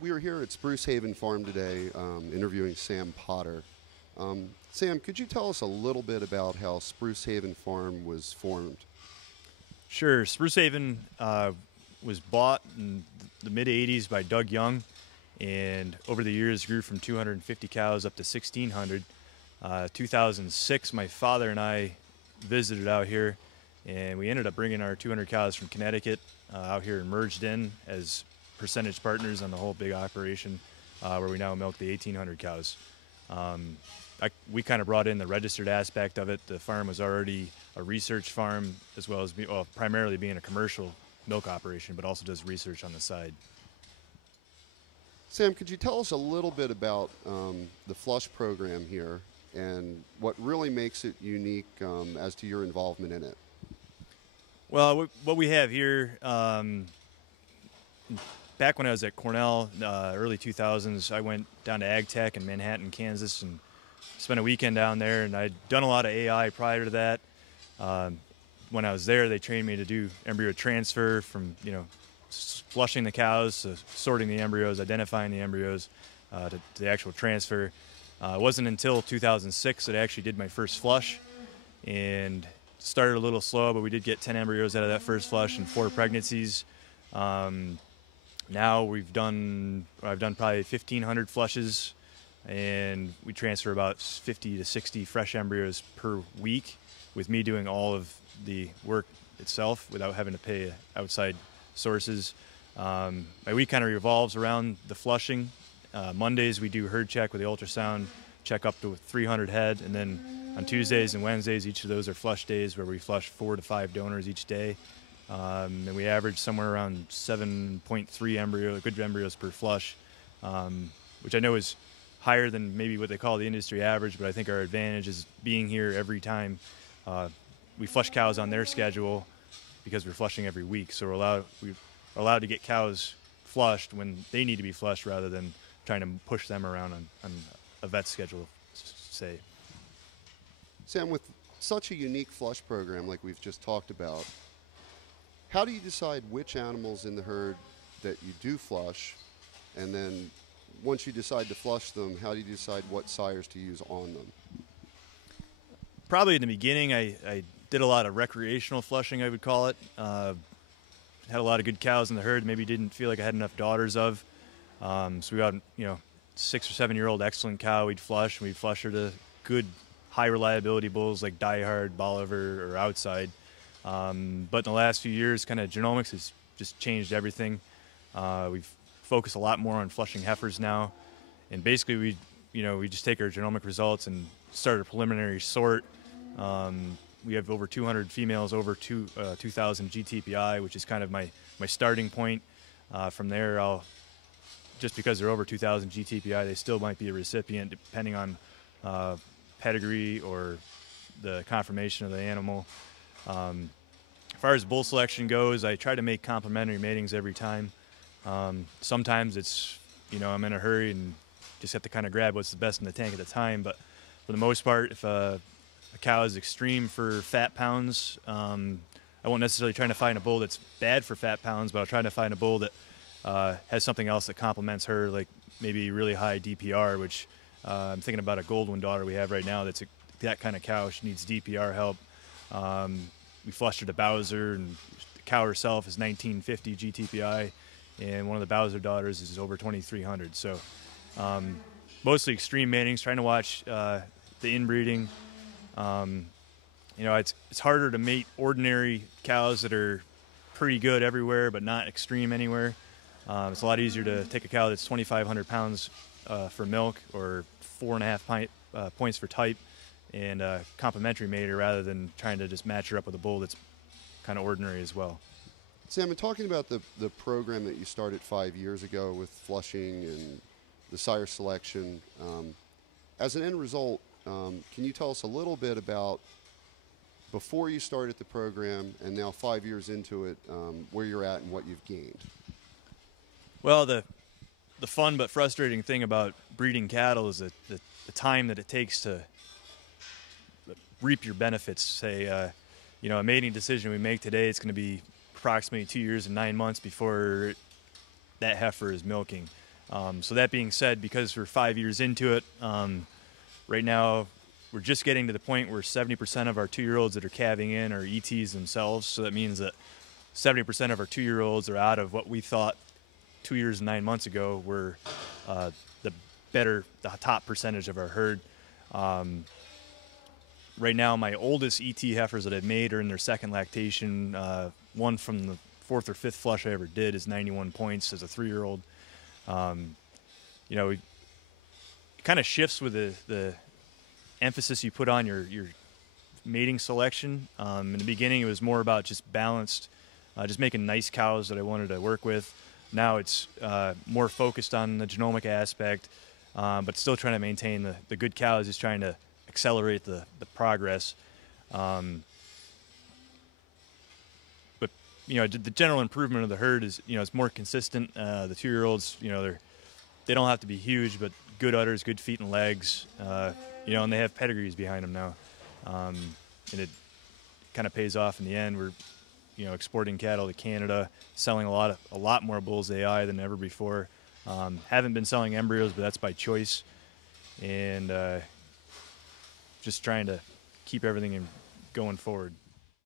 We are here at Spruce Haven Farm today interviewing Sam Potter. Sam, could you tell us a little bit about how Spruce Haven Farm was formed? Sure. Spruce Haven was bought in the mid 80s by Doug Young, and over the years grew from 250 cows up to 1,600. 2006, my father and I visited out here, and we ended up bringing our 200 cows from Connecticut out here and merged in as percentage partners on the whole big operation, where we now milk the 1,800 cows. We kind of brought in the registered aspect of it. The farm was already a research farm, as well as primarily being a commercial milk operation, but also does research on the side. Sam, could you tell us a little bit about the flush program here and what really makes it unique as to your involvement in it? Well, what we have here, back when I was at Cornell, early 2000s, I went down to Ag Tech in Manhattan, Kansas, and spent a weekend down there, and I'd done a lot of AI prior to that. When I was there, they trained me to do embryo transfer from, flushing the cows to sorting the embryos, identifying the embryos, to the actual transfer. It wasn't until 2006 that I actually did my first flush, and started a little slow, but we did get 10 embryos out of that first flush and 4 pregnancies. Now I've done probably 1,500 flushes, and we transfer about 50 to 60 fresh embryos per week, with me doing all of the work itself without having to pay outside sources. My week kind of revolves around the flushing. Mondays we do herd check with the ultrasound, check up to 300 head, and then on Tuesdays and Wednesdays, each of those are flush days where we flush 4 to 5 donors each day. And we average somewhere around 7.3 good embryos per flush, which I know is higher than maybe what they call the industry average, but I think our advantage is being here every time. We flush cows on their schedule because we're flushing every week, so we're allowed to get cows flushed when they need to be flushed rather than trying to push them around on a vet schedule, say. Sam, with such a unique flush program like we've just talked about, how do you decide which animals in the herd that you do flush, and then once you decide to flush them, how do you decide what sires to use on them? Probably in the beginning, I did a lot of recreational flushing, I would call it. Had a lot of good cows in the herd, maybe didn't feel like I had enough daughters of. So we got, 6 or 7 year old excellent cow we'd flush, and we'd flush her to good high reliability bulls like Die Hard, Bolivar, or Outside. But in the last few years, kind of genomics has just changed everything. We've focused a lot more on flushing heifers now, and basically we just take our genomic results and start a preliminary sort. We have over 200 females, over 2,000 GTPI, which is kind of my starting point. From there, just because they're over 2,000 GTPI, they still might be a recipient depending on pedigree or the conformation of the animal. As far as bull selection goes, I try to make complementary matings every time. Sometimes it's, I'm in a hurry and just have to kind of grab what's the best in the tank at the time. But for the most part, if a cow is extreme for fat pounds, I won't necessarily try to find a bull that's bad for fat pounds, but I'll try to find a bull that has something else that complements her, like maybe really high DPR, which I'm thinking about a Goldwyn daughter we have right now that's that kind of cow. She needs DPR help. We flushed her to Bowser, and the cow herself is 1950 GTPI, and one of the Bowser daughters is over 2,300. So mostly extreme matings, trying to watch the inbreeding. It's harder to mate ordinary cows that are pretty good everywhere but not extreme anywhere. It's a lot easier to take a cow that's 2,500 pounds for milk or 4.5 points for type and complementary mater rather than trying to just match her up with a bull that's kind of ordinary as well. Sam, in talking about the program that you started 5 years ago with flushing and the sire selection, as an end result, can you tell us a little bit about before you started the program and now 5 years into it, where you're at and what you've gained? Well, the fun but frustrating thing about breeding cattle is the time that it takes to reap your benefits. Say, a mating decision we make today, it's going to be approximately 2 years and 9 months before that heifer is milking. So that being said, because we're 5 years into it, right now we're just getting to the point where 70% of our 2-year-olds that are calving in are ETs themselves. So that means that 70% of our 2-year-olds are out of what we thought 2 years and 9 months ago were the top percentage of our herd. Right now, my oldest ET heifers that I've made are in their second lactation. One from the 4th or 5th flush I ever did is 91 points as a 3-year-old. You know, it kind of shifts with the emphasis you put on your mating selection. In the beginning, it was more about just balanced, just making nice cows that I wanted to work with. Now it's more focused on the genomic aspect, but still trying to maintain the good cows, just trying to accelerate the progress. But you know, the general improvement of the herd is, you know, it's more consistent. The 2-year-olds, you know, they don't have to be huge, but good udders, good feet and legs, you know, and they have pedigrees behind them now, and it kind of pays off in the end. We're, you know, exporting cattle to Canada, selling a lot more bulls AI than ever before. Haven't been selling embryos, but that's by choice, and just trying to keep everything going forward.